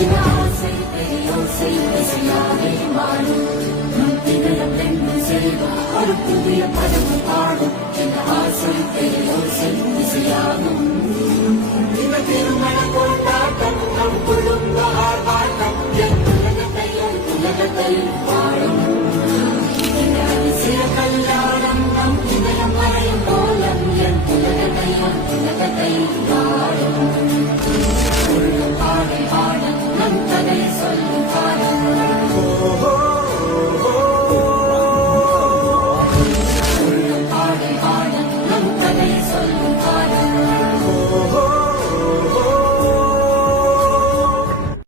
சின்ன ஆசை பெரியோசை இசையாவே மாறும் திகழும் பெண்ணும் செல்வம் ஒரு புதிய பதவு பாடும் சின்ன ஆசை பெரியோசை இசையாகும் திருமண